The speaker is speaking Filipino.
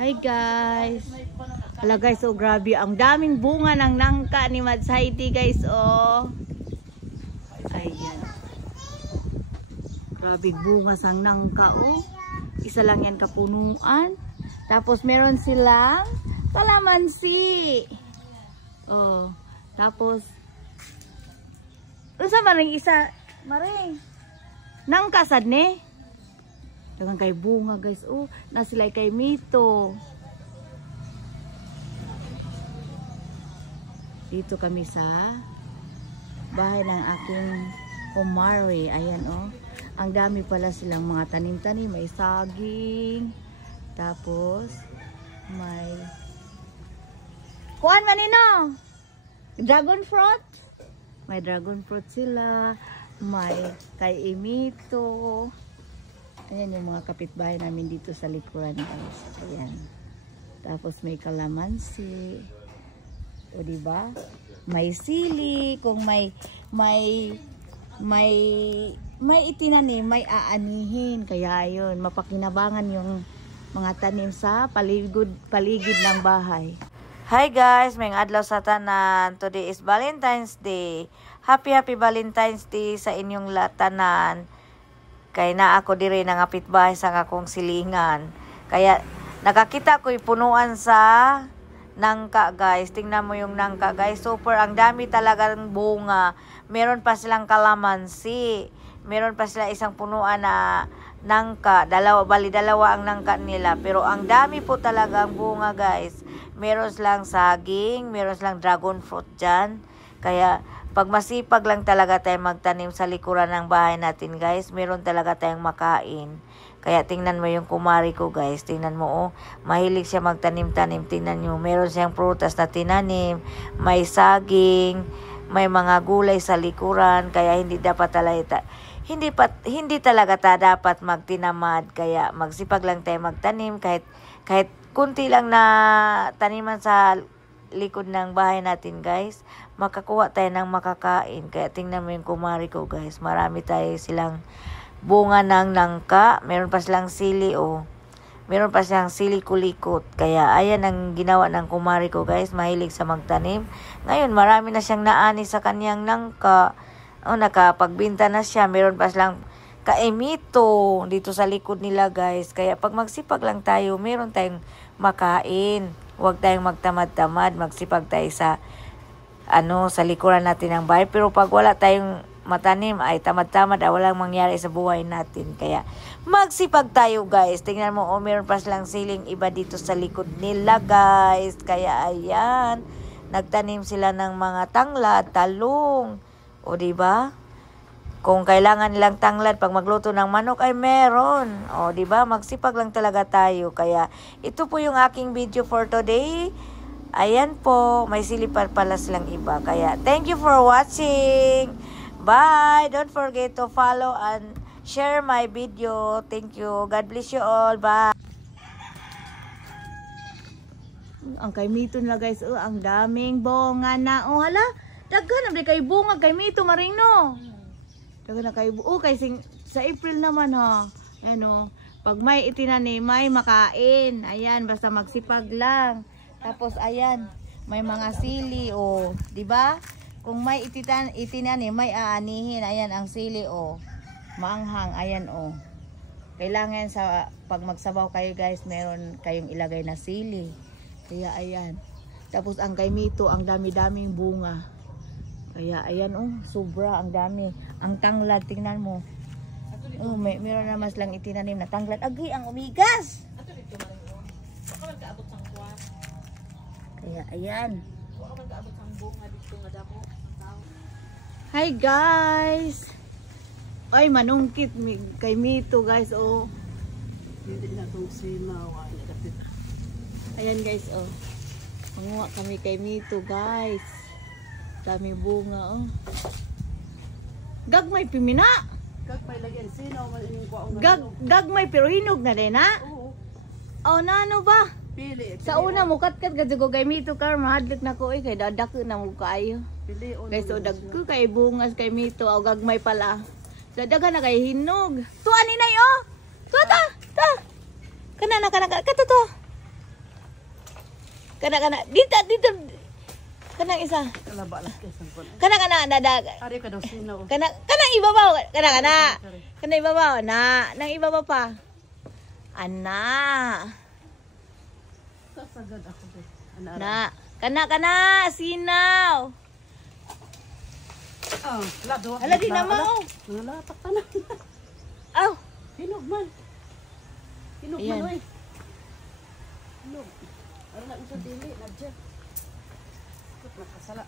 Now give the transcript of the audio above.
Hi guys. Hala guys, oh grabe. Ang daming bunga ng nangka ni Mads Heidi guys, oh. Ayan. Grabe bunga sang nangka, oh. Isa lang yan kapunuan. Tapos meron silang kalamansi. Oh. Tapos sa maring isa, maring nangka sad ne. Dagang kay bunga guys, oh, na sila kay Mito. Dito kami sa bahay ng aking kumare. Ayan, oh. Ang dami pala silang mga tanim-tanim. May saging. Tapos may kuan manino? Dragon fruit. May dragon fruit sila. May kay Mito. Ayan yung mga kapitbahay namin dito sa likuran guys. Ayan. Tapos may kalamansi. O diba? May sili. Kung may itinanim, may aanihin. Kaya yun, mapakinabangan yung mga tanim sa paligid ng bahay. Hi guys, may adlaw sa tanan. Today is Valentine's Day. Happy Valentine's Day sa inyong tanan. Kaya na ako diri ng kapitbahay sa akong silingan. Kaya nakakita ko punuan sa nangka guys. Tingnan mo yung nangka guys. Super, ang dami talagang bunga. Meron pa silang kalamansi. Meron pa sila isang punuan na nangka. Dalawa ang nangka nila. Pero ang dami po talagang bunga guys. Meron silang saging. Meron silang dragon fruit dyan. Kaya pag masipag lang talaga tayong magtanim sa likuran ng bahay natin guys, meron talaga tayong makain. Kaya tingnan mo yung kumari ko guys, tingnan mo oh, mahilig siya magtanim-tanim, tingnan nyo, meron siyang prutas na tinanim, may saging, may mga gulay sa likuran, kaya hindi talaga dapat magtinamad, kaya magsipag lang tayo magtanim, kahit kunti lang na taniman sa likod ng bahay natin guys, makakuha tayo ng makakain. Kaya tingnan mo yung kumari ko guys, marami tayo silang bunga ng nangka, meron pa silang sili oh. Meron pa silang sili kulikot. Kaya ayan ang ginawa ng kumari ko guys, mahilig sa magtanim. Ngayon marami na siyang naani sa kanyang nangka. Oh, nakapagbinta na siya. Meron pa silang kaemito dito sa likod nila guys. Kaya pag magsipag lang tayo, meron tayong makain. Huwag tayong magtamad-tamad, magsipag tayo sa sa likuran natin ng bahay. Pero pag wala tayong matanim, ay tamad-tamad, walang mangyari sa buhay natin. Kaya magsipag tayo guys. Tingnan mo, oh, meron pa silang siling iba dito sa likod nila guys. Kaya ayan, nagtanim sila ng mga tanglad, talong. O diba? Kung kailangan nilang tanglad pag magluto ng manok ay meron. O, di ba? Magsipag lang talaga tayo. Kaya ito po yung aking video for today. Ayan po, may silipad pala silang iba. Kaya thank you for watching. Bye. Don't forget to follow and share my video. Thank you. God bless you all. Bye. Ang kay Mito na guys, oh, ang daming bunga na. Oh, hala. Daghan na kay bunga kay Mito marino. Dagan na kayo. Oh, kasi sa April naman ha. Ano, pag may itinanim, may makain. Ayan, basta magsipag lang. Tapos ayan, may mga sili oh, 'di ba? Kung may itinanim, may aanihin. Ayan ang sili oh. Maanghang, ayan oh. Kailangan sa pag magsabaw kayo guys, meron kayong ilagay na sili. Kaya ayan. Tapos ang kay Mito, ang dami-daming bunga. Kaya ayan oh, sobra ang dami. Ang tanglad, tingnan mo. Oh, meron na mas lang itinanim na tanglad. Agi, ang umigas. Kaya ayan. Hi guys. Ay, manungkit kay Mito guys oh. Ayan guys oh. Manguha kami kay Mito guys. Dami bunga oh. Gagmay pimina. Gagmay lagyan sino gagmay pero hinog na din ha? Oo. Oh, nano ba? Pili. Sa una mo katkat gadto ko kay Mito kar mahadlok na ko kay dadako na mo kaayo. Pili on. Kay so dagko kay bungas kay Mito o gagmay pala. Sa daga na kay hinog. Tuan ni nay oh. Tuta, ta. Kana kato to. Kana. Dito. Kanang isa. Kalaba lang kay sangkon. Kana dadag. Ari ka daw sinaw. Kana ibabaw. Kana ibabaw na. Nang ibabaw pa. Ana. Sasagad ako deh. Na. Kana sinaw. Lado. Hala di na mao. Mga latak tanan. Aw. Hinog man. Ayan. Oy. Hinog. Ara na sa dili, nadya. Nakasala.